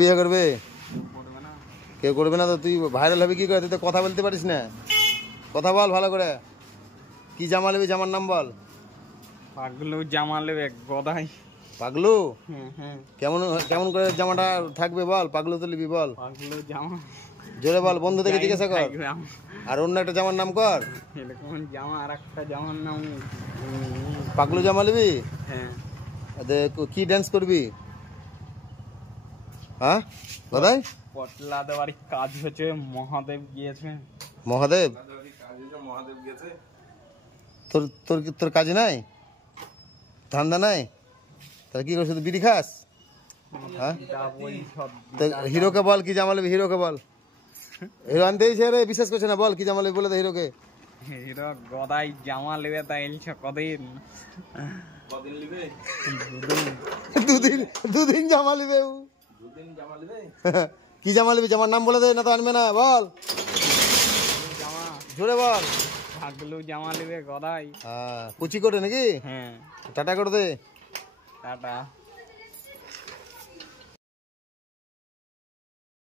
বিয়ে করবে? কেউ করবে না তো তুই ভাইরাল হবে কি করে? তুই তো কথা বলতে পারিস না, কথা বল ভালো করে। কি জামা নেবি, জামার নাম বল। পাগলু জামা নেবে গদাই। পাগলু? কেমন কেমন করে জামাটা থাকবে বল, পাগলু তো নিবি বল। পাগলু জামা জোরে বল, বন্ধু থেকে জিজ্ঞাসা কর। আর অন্য একটা জামার নাম কর। এরকম জামা আর একটা জামার নাম পাগলু জামা নিবি? হ্যাঁ। কি ডান্স করবি? হ্যাঁ কোথায়? পটলা দেওয়ার কাজ হচ্ছে, মহাদেব গিয়েছে। মহাদেব? তোর তোর তোর কাজ নাই, ধান্দা নাই? তাহলে কি করছিস, বিড়ি খাস? হ্যাঁ, হিরোকে বল কি জামা নেবি, হিরোকে বল। হিরো আনতে রে, বিশ্বাস করছে না, বল কি জামা নেবি বলে দে হিরোকে। হিরো গদাই জামা নেবে, তাই এলছে কদিন। দুদিন দুদিন জামা নেবে। কি জামা নেবি, জামার নাম বলে দে, না তো আনবে না, বল জামা জোরে বল। পাগলু জামা নেবে গদাই। হ্যাঁ, কুচি করে নাকি? হ্যাঁ, টাটা করে দে। টাটা।